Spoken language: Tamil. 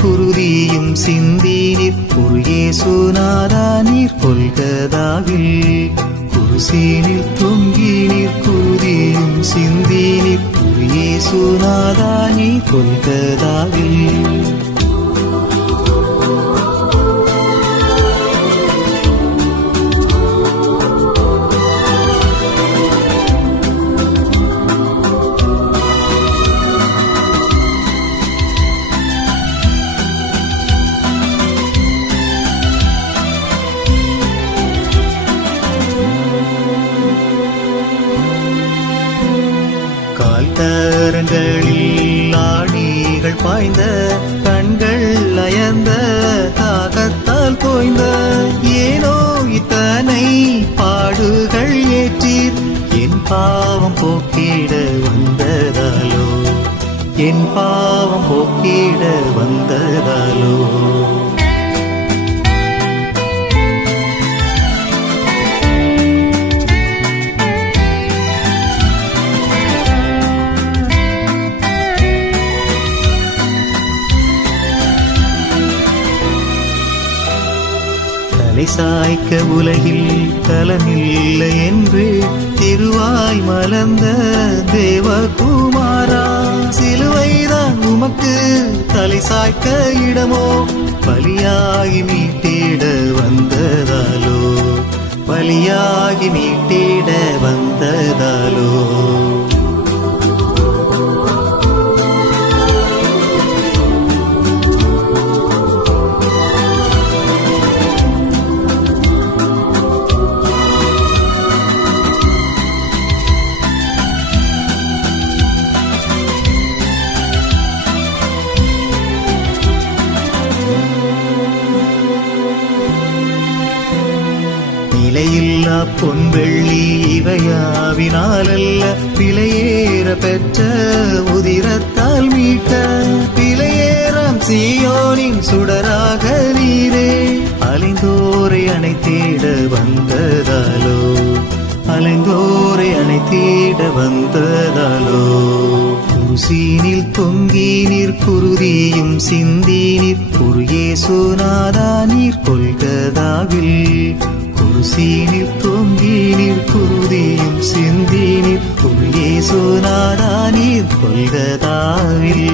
குருதியும் சிந்தினீர் இயேசுநாதா நீர் கொல்கதாவில் குருசீனில் தொங்கினீர் குருதியும் சிந்தினீர் இயேசுநாதா நீர் கொல்கதாவில் கால்கரங்களில் ஆணிகள் பாய்ந்த கண்கள் அயர்ந்த தாகத்தால் தோய்ந்த ஏனோ இத்தனை பாடுகள் ஏற்றீர் என் பாவம் போக்கிட வந்ததாலோ என் பாவம் போக்கிட வந்ததாலோ சாய்க்க உலகில் தலமில்லை என்று திருவாய் மலர்ந்த தேவகுமாரா சிலுவைதான் உமக்கு தலை சாய்க்க இடமோ பலியாகி மீட்டிட வந்ததாலோ பலியாகி மீட்டிட வந்ததாலோ நிலையில்லா பொன் வெள்ளி இவையாவினாலல்ல விலையேற பெற்ற உதிரத்தால் மீட்ட விலையேறாம் சீயோனின் சுடராக நீரே அலைந்தோரை அணைத்திட வந்ததாலோ அலைந்தோரை அணைத்திட வந்ததாலோ குருசீனில் தொங்கினீர் குருதியும் சிந்தினீர் இயேசுநாதா நீர் கொல்கதாவில் குருசீனில் தொங்கினீர் குருதியும் சிந்தினீர் இயேசுநாதா நீர் கொல்கதாவில்